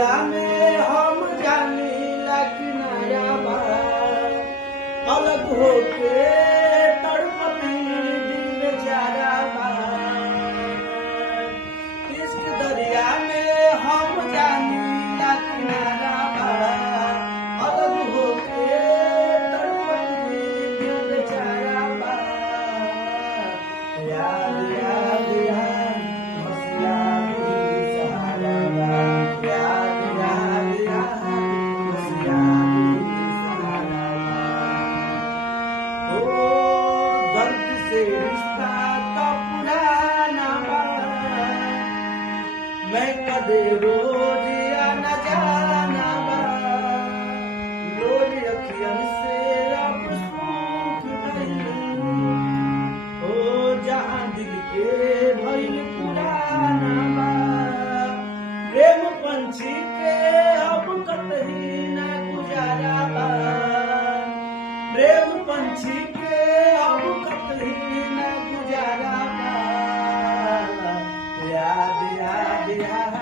दरिया में हम जानीला किनारा बा, अलग होके तड़पती दिल बेचारा बा। इश्क दरिया में हम जानीला किनारा बा, अलग होके तड़पती दिल बेचारा बा। याद याद याद बस याद ही सहारा बा, याद याद याद बस याद ही सहारा बा। ओ दर्द से रिश्ता का पुराना बा, मैं कदे रोज या न जाना बा। रोज अखियन से अब सूख गई, ओ जहां दिल के भइल पुराना बा। प्रेम पंछी के अब कतई न गुजारा बा, प्रेम पंछी के अब कतई न गुजारा बा। याद याद याद